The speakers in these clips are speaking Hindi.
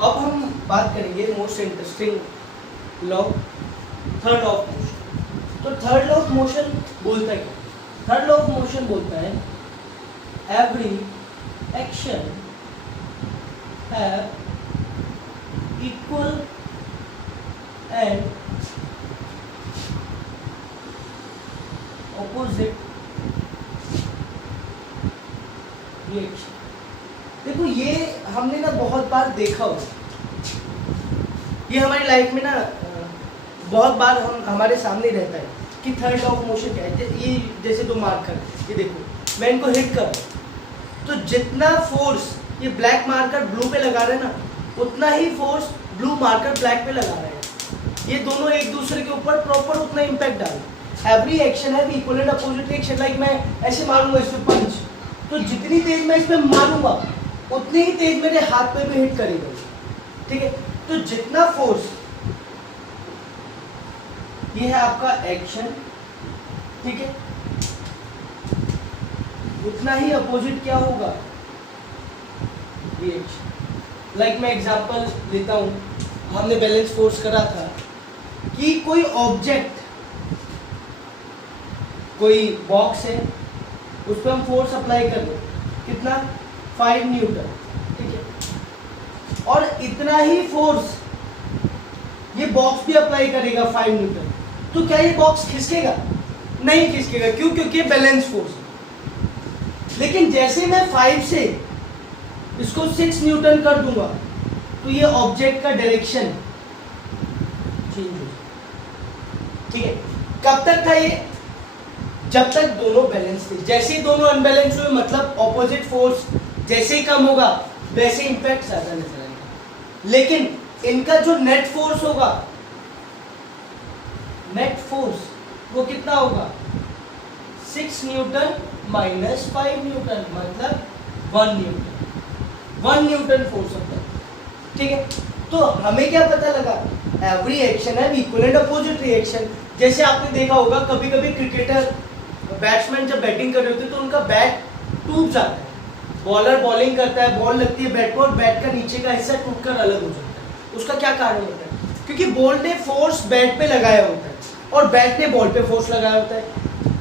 अब हम बात करेंगे most interesting law, third law of motion. तो थर्ड लॉ ऑफ मोशन बोलता है क्या? थर्ड लॉ ऑफ मोशन बोलता है every action have equal and opposite reaction. देखो ये हमने ना बहुत बार देखा हो, ये हमारी लाइफ में ना बहुत बार हम हमारे सामने रहता है कि थर्ड लॉ ऑफ मोशन क्या है। ये जैसे दो मार्कर, ये देखो मैं इनको हिट कर रहा हूं, तो जितना फोर्स ये ब्लैक मार्कर ब्लू पे लगा रहे हैं ना, उतना ही फोर्स ब्लू मार्कर ब्लैक पे लगा रहे हैं। ये दोनों एक दूसरे के ऊपर प्रॉपर उतना इम्पैक्ट डाल रहे हैं। एवरी एक्शन है equal and opposite reaction. Like मैं ऐसे मारूंगा इस पे पंच, तो जितनी तेज मैं इस पे मारूंगा उतनी ही तेज मेरे हाथ पे भी हिट करेगा, ठीक है। तो जितना फोर्स, ये है आपका एक्शन, ठीक है, उतना ही अपोजिट क्या होगा, रिएक्शन। लाइक मैं एग्जांपल लेता हूं, हमने बैलेंस फोर्स करा था कि कोई ऑब्जेक्ट, कोई बॉक्स है, उस पर हम फोर्स अप्लाई कर रहे हैं, कितना 5 न्यूटन, ठीक है, और इतना ही फोर्स ये बॉक्स भी अप्लाई करेगा 5 न्यूटन। तो क्या ये बॉक्स खिसकेगा? नहीं खिसकेगा। क्यों? क्योंकि बैलेंस फोर्स है। लेकिन जैसे मैं 5 से इसको 6 न्यूटन कर दूंगा तो ये ऑब्जेक्ट का डायरेक्शन चेंज हो जाएगा, ठीक है। कब तक था ये? जब तक दोनों बैलेंस थे। जैसे ही दोनों अनबैलेंस हुए, मतलब ऑपोजिट फोर्स जैसे ही कम होगा वैसे इंपैक्ट ज्यादा नजर आएगा। लेकिन इनका जो नेट फोर्स होगा, नेट फोर्स वो कितना होगा? 6 न्यूटन माइनस 5 न्यूटन, मतलब 1 न्यूटन। 1 न्यूटन फोर्स होता है, ठीक है। तो हमें क्या पता लगा? एवरी एक्शन है इक्वल एंड अपोजिट रिएक्शन। जैसे आपने देखा होगा कभी कभी क्रिकेटर, बैट्समैन जब बैटिंग कर रहे होते हैं तो उनका बैट टूट जाता है। बॉलर बॉलिंग करता है, बॉल लगती है बैट को और बैट का नीचे का हिस्सा टूटकर अलग हो जाता है। उसका क्या कारण होता है? क्योंकि बॉल ने फोर्स बैट पे लगाया होता है और बैट ने बॉल पे फोर्स लगाया होता है,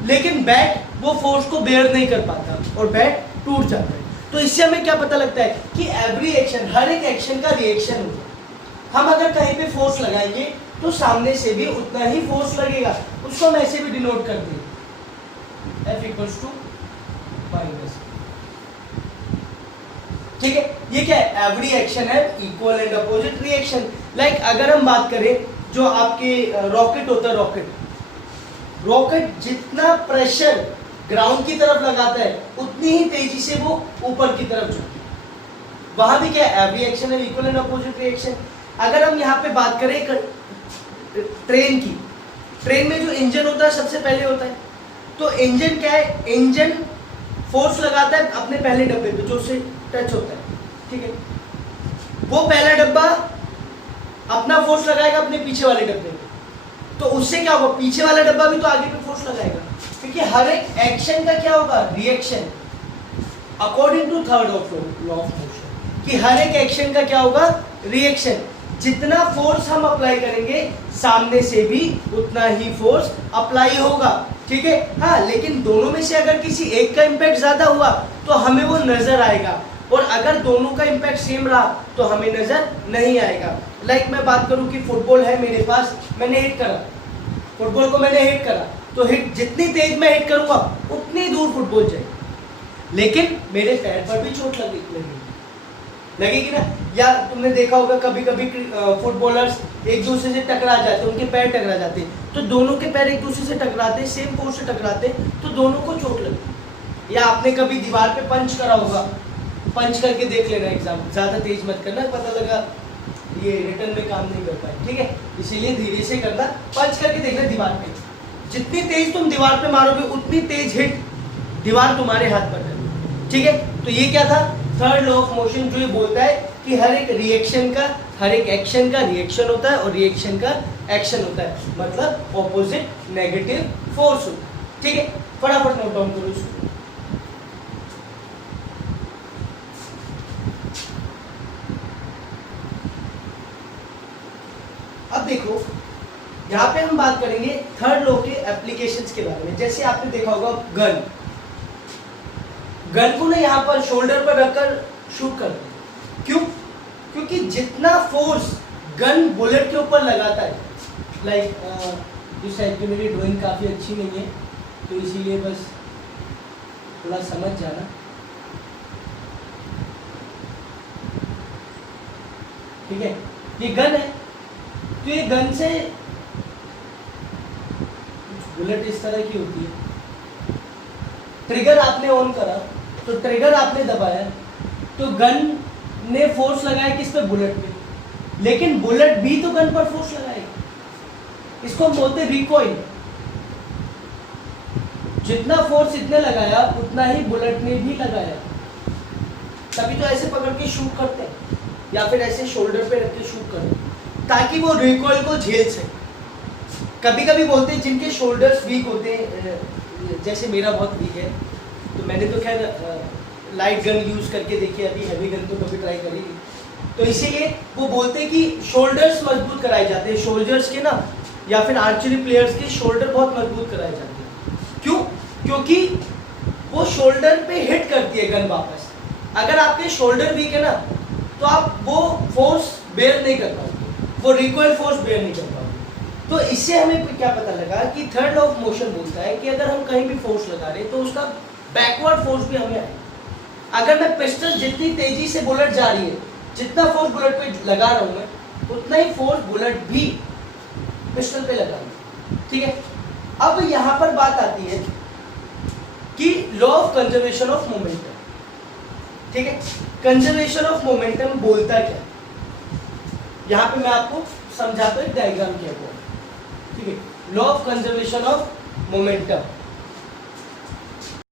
लेकिन बैट वो फोर्स को बेयर नहीं कर पाता और बैट टूट जाता है। तो इससे हमें क्या पता लगता है कि एवरी एक्शन, हर एक एक्शन का रिएक्शन होगा। हम अगर कहीं पे फोर्स लगाएंगे तो सामने से भी उतना ही फोर्स लगेगा। उसको हम ऐसे भी डिनोट करते हैं, F इक्वल्स टू माइनस, ठीक है। ये क्या है? एवरी एक्शन है equal and opposite reaction. Like अगर हम बात करें जो आपके रॉकेट होता है, रॉकेट जितना प्रेशर ग्राउंड की तरफ लगाता है उतनी ही तेजी से वो ऊपर की तरफ जाती है। वहां भी क्या है? एवरी एक्शन है इक्वल एंड अपोजिट रिएक्शन। अगर हम यहाँ पे बात करें ट्रेन की, ट्रेन में जो इंजन होता है सबसे पहले होता है, तो इंजन क्या है? इंजन फोर्स लगाता है अपने पहले डब्बे पे जो उससे टच होता है, ठीक है। वो पहला डब्बा अपना फोर्स लगाएगा अपने पीछे वाले डब्बे पे, तो उससे क्या होगा? पीछे वाला डब्बा भी तो आगे पे फोर्स लगाएगा, क्योंकि हर एक एक्शन का क्या होगा? Reaction, according to third law of motion, कि हर एक एक्शन का क्या होगा? रिएक्शन। जितना फोर्स हम अप्लाई करेंगे सामने से भी उतना ही फोर्स अप्लाई होगा, ठीक है। हाँ, लेकिन दोनों में से अगर किसी एक का इम्पैक्ट ज्यादा हुआ तो हमें वो नजर आएगा, और अगर दोनों का इम्पैक्ट सेम रहा तो हमें नजर नहीं आएगा। लाइक मैं बात करूं कि फुटबॉल है मेरे पास, मैंने हिट करा, फुटबॉल को मैंने हिट करा, तो हिट जितनी तेज मैं हिट करूंगा उतनी दूर फुटबॉल जाएगी, लेकिन मेरे पैर पर भी चोट लगेगी ना। या तुमने देखा होगा कभी कभी फुटबॉलर्स एक दूसरे से टकरा जाते हैं, उनके पैर टकरा जाते हैं, तो दोनों के पैर एक दूसरे से टकराते हैं, सेम फोर्स से टकराते हैं, तो दोनों को चोट लगती है। या आपने कभी दीवार पे पंच करा होगा, पंच करके देख लेना एग्जाम, ज़्यादा तेज मत करना, पता लगा ये रिटर्न में काम नहीं कर पाए, ठीक है। इसीलिए धीरे से करना, पंच करके देखना दीवार पे। जितनी तेज तुम दीवार पे मारोगे उतनी तेज हिट दीवार तुम्हारे हाथ पर है, ठीक है। तो ये क्या था? थर्ड लॉ ऑफ मोशन, जो ये बोलता है कि हर एक रिएक्शन का, हर एक एक्शन का रिएक्शन होता है और रिएक्शन का एक्शन होता है, मतलब ऑपोजिट नेगेटिव फोर्स होता है, ठीक है। फटाफट नोट डाउन करो इसको। देखो यहाँ पे हम बात करेंगे थर्ड लॉ के एप्लीकेशंस के बारे में। जैसे आपने देखा होगा गन को ना यहाँ पर शोल्डर पर रखकर शूट करते हैं। क्यों? क्योंकि जितना फोर्स गन बुलेट के ऊपर लगाता है, लाइक इस टाइप की मेरी ड्राइंग काफ़ी अच्छी नहीं है तो इसीलिए बस थोड़ा समझ जाना। ठीक है, ये गन है तो ये गन से बुलेट इस तरह की होती है। ट्रिगर आपने ऑन करा तो ट्रिगर आपने दबाया तो गन ने फोर्स लगाया किस पे? बुलेट पे। लेकिन बुलेट भी तो गन पर फोर्स लगाएगी, इसको हम बोलते हैं रिकॉइल। जितना फोर्स इतने लगाया उतना ही बुलेट ने भी लगाया, तभी तो ऐसे पकड़ के शूट करते हैं या फिर ऐसे शोल्डर पे रख के शूट करते हैं ताकि वो रिकॉइल को झेल सके। कभी कभी बोलते हैं जिनके शोल्डर्स वीक होते हैं, जैसे मेरा बहुत वीक है तो मैंने तो खैर लाइट गन यूज करके देखी, अभी हैवी गन तो कभी ट्राई करी नहीं, तो इसीलिए वो बोलते हैं कि शोल्डर्स मजबूत कराए जाते हैं। शोल्डर्स के ना या फिर आर्चरी प्लेयर्स के शोल्डर बहुत मजबूत कराए जाते हैं। क्यों? क्योंकि वो शोल्डर पे हिट करती है गन वापस। अगर आपके शोल्डर वीक है ना तो आप वो फोर्स बेयर नहीं कर पाओगे, वो रिकॉइल फोर्स बेयर नहीं कर पाओगे। तो इससे हमें क्या पता लगा कि थर्ड लॉ ऑफ मोशन बोलता है कि अगर हम कहीं भी फोर्स लगा रहे हैं तो उसका बैकवर्ड फोर्स भी हमें आए। अगर मैं पिस्टल जितनी तेजी से बुलेट जा रही है, जितना फोर्स बुलेट पे लगा रहा हूं मैं, उतना ही फोर्स बुलेट भी पिस्टल पे लगाऊंगा। ठीक है, अब यहां पर बात आती है कि law of conservation of momentum. ठीक है, कंजर्वेशन ऑफ मोमेंटम बोलता क्या? यहां पे मैं आपको समझाता हूं एक डायग्राम के अकॉर्डिंग। ठीक है, law of conservation of momentum